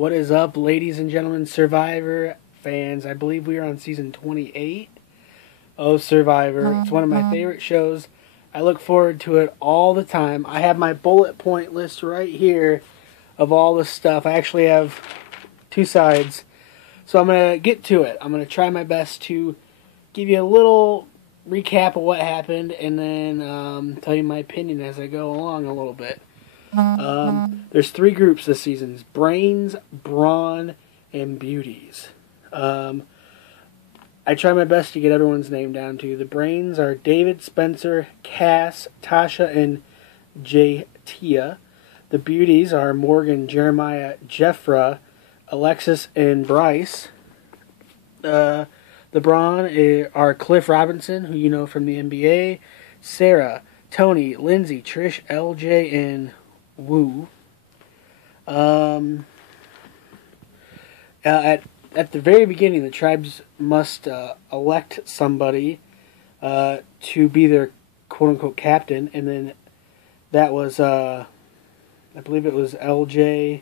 What is up, ladies and gentlemen, Survivor fans? I believe we are on season 28 of Survivor. It's one of my favorite shows. I look forward to it all the time. I have my bullet point list right here of all the stuff. I actually have two sides. So I'm going to get to it. I'm going to try my best to give you a little recap of what happened and then tell you my opinion as I go along a little bit. There's three groups this season: Brains, Brawn, and Beauties. I try my best to get everyone's name down to you. The Brains are David, Spencer, Cass, Tasha, and Tia. The Beauties are Morgan, Jeremiah, Jeffra, Alexis, and Bryce. The Brawn are Cliff Robinson, who you know from the NBA, Sarah, Tony, Lindsay, Trish, LJ, and Woo. At the very beginning, the tribes must elect somebody to be their quote-unquote captain, and then that was, I believe it was LJ,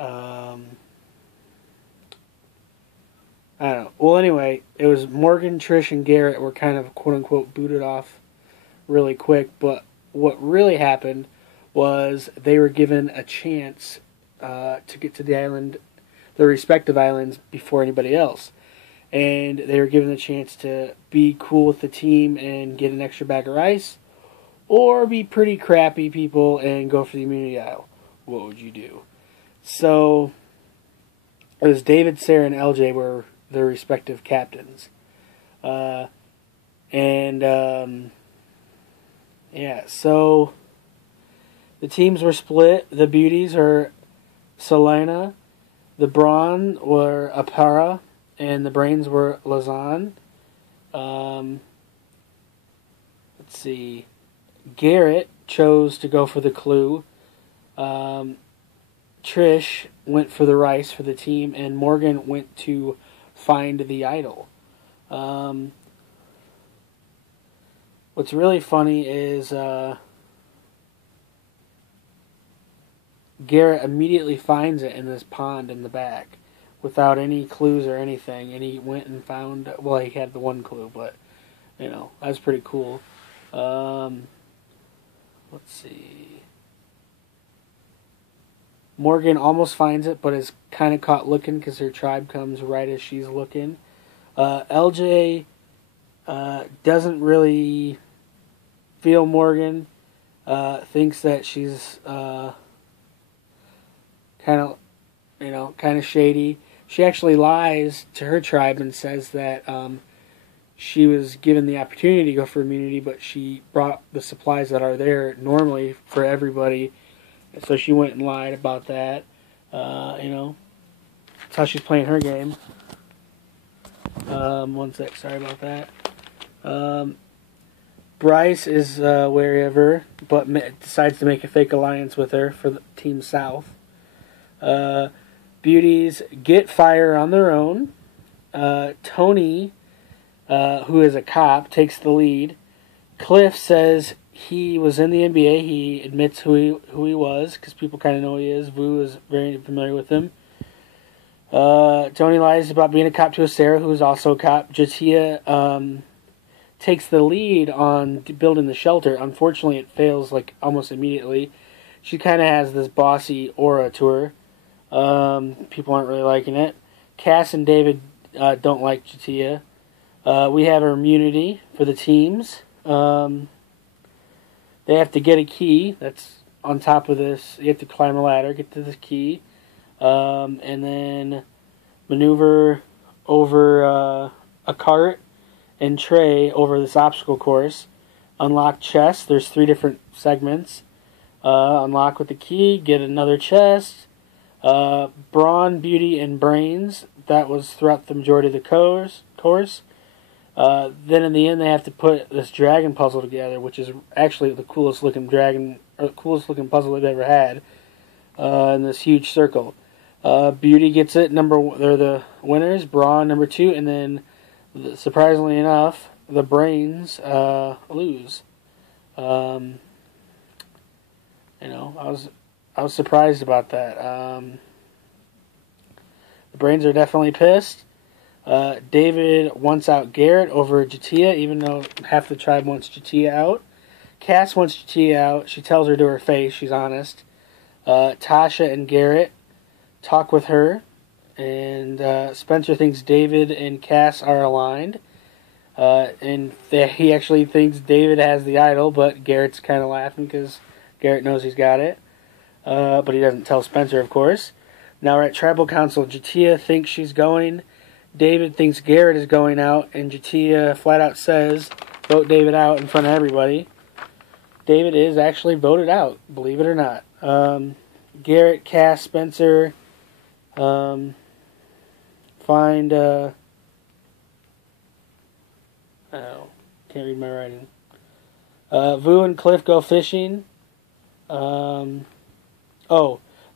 I don't know. Well, anyway, it was Morgan, Trish, and Garrett were kind of quote-unquote booted off really quick, but what really happened was they were given a chance to get to the island, their respective islands, before anybody else. And they were given the chance to be cool with the team and get an extra bag of rice, or be pretty crappy people and go for the immunity aisle. What would you do? So it was David, Sarah, and LJ were their respective captains. Yeah, so the teams were split. The Beauties are Selena, the Brawn were Apara, and the Brains were Lazan. Let's see. Garrett chose to go for the clue. Trish went for the rice for the team, and Morgan went to find the idol. What's really funny is Garrett immediately finds it in this pond in the back without any clues or anything, and he went and found, well, he had the one clue, but you know, that's pretty cool. Let's see. Morgan almost finds it, but is kind of caught looking because her tribe comes right as she's looking. LJ doesn't really feel Morgan. Thinks that she's kind of shady. She actually lies to her tribe and says that she was given the opportunity to go for immunity, but she brought the supplies that are there normally for everybody. So she went and lied about that. That's how she's playing her game. One sec, sorry about that. Bryce is wary of her, but decides to make a fake alliance with her for the Team South. Beauties get fire on their own. Tony, who is a cop, takes the lead. Cliff says he was in the NBA. He admits who he was, because people kind of know who he is. Vu is very familiar with him. Tony lies about being a cop to a Sarah, who is also a cop. Jatia takes the lead on building the shelter. Unfortunately, it fails like almost immediately. She kind of has this bossy aura to her. People aren't really liking it. Cass and David don't like Jatia. We have our immunity for the teams. They have to get a key that's on top of this. You have to climb a ladder, get to the key, and then maneuver over a cart and tray over this obstacle course. Unlock chest. There's 3 different segments. Unlock with the key, get another chest. Brawn, Beauty, and Brains. That was throughout the majority of the course. Then in the end, they have to put this dragon puzzle together, which is actually the coolest looking puzzle they've ever had. In this huge circle. Beauty gets it. They're the winners. Brawn number 2, and then surprisingly enough, the Brains lose. I was surprised about that. The Brains are definitely pissed. David wants out Garrett over Jatia, even though half the tribe wants Jatia out. Cass wants Jatia out. She tells her to her face. She's honest. Tasha and Garrett talk with her. And Spencer thinks David and Cass are aligned. He actually thinks David has the idol, but Garrett's kind of laughing because Garrett knows he's got it. But he doesn't tell Spencer, of course. Now we're at Tribal Council. Jatia thinks she's going. David thinks Garrett is going out. And Jatia flat out says, vote David out in front of everybody. David is actually voted out, believe it or not. Garrett, Cass, Spencer, find... Oh, can't read my writing. Vu and Cliff go fishing.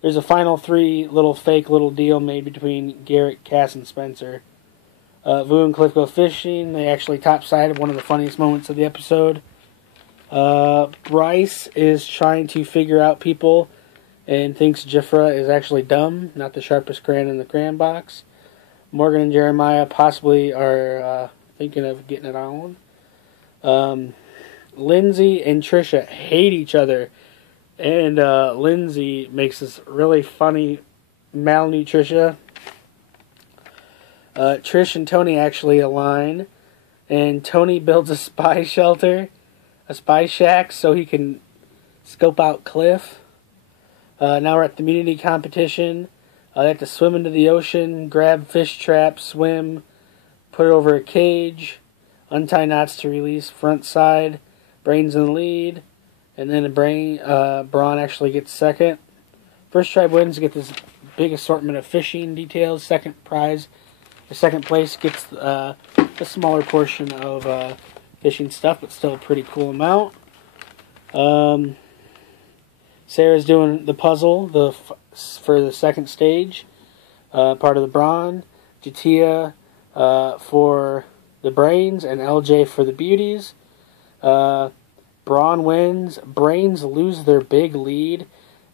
There's a final 3 little fake little deal made between Garrett, Cass, and Spencer. Vu and Cliff go fishing. They actually topsided one of the funniest moments of the episode. Bryce is trying to figure out people and thinks Jifra is actually dumb, not the sharpest crayon in the crayon box. Morgan and Jeremiah possibly are thinking of getting it on. Lindsay and Trisha hate each other. And Lindsay makes this really funny malnutrition. Trish and Tony actually align. And Tony builds a spy shelter, a spy shack, so he can scope out Cliff. Now we're at the immunity competition. They have to swim into the ocean, grab fish traps, swim, put it over a cage, untie knots to release front side, Brains in the lead. And then Braun actually gets second. First tribe wins, get this big assortment of fishing details. Second place gets a smaller portion of fishing stuff, but still a pretty cool amount. Sarah's doing the puzzle for the second stage, part of the Braun. Jatia for the Brains, and LJ for the Beauties. Braun wins. Brains lose their big lead,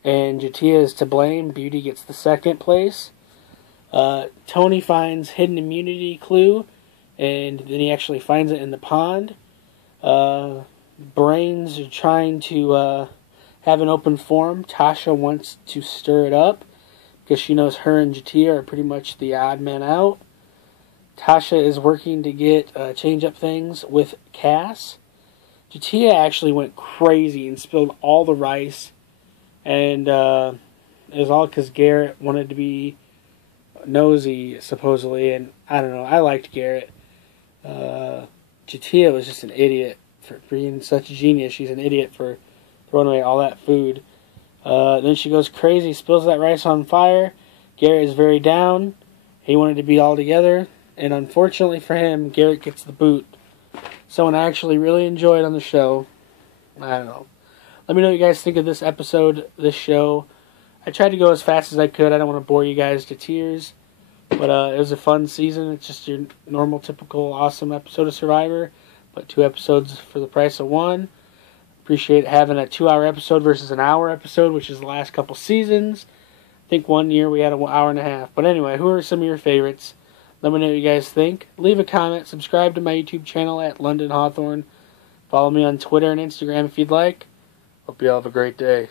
and Jatia is to blame. Beauty gets the second place. Tony finds hidden immunity clue, and then he actually finds it in the pond. Brains are trying to have an open forum. Tasha wants to stir it up because she knows her and Jatia are pretty much the odd men out. Tasha is working to change up things with Cass. Jatia actually went crazy and spilled all the rice, and it was all because Garrett wanted to be nosy, supposedly, and I don't know, I liked Garrett. Jatia was just an idiot for being such a genius. She's an idiot for throwing away all that food. Then she goes crazy, spills that rice on fire. Garrett is very down. He wanted to be all together, and unfortunately for him, Garrett gets the boot. Someone I actually really enjoyed on the show. I don't know. Let me know what you guys think of this episode, this show. I tried to go as fast as I could. I don't want to bore you guys to tears. But it was a fun season. It's just your normal, typical, awesome episode of Survivor. But 2 episodes for the price of 1. Appreciate having a 2-hour episode versus an hour episode, which is the last couple seasons. I think one year we had an hour and a half. But anyway, who are some of your favorites? Let me know what you guys think. Leave a comment. Subscribe to my YouTube channel at London Hawthorne. Follow me on Twitter and Instagram if you'd like. Hope you all have a great day.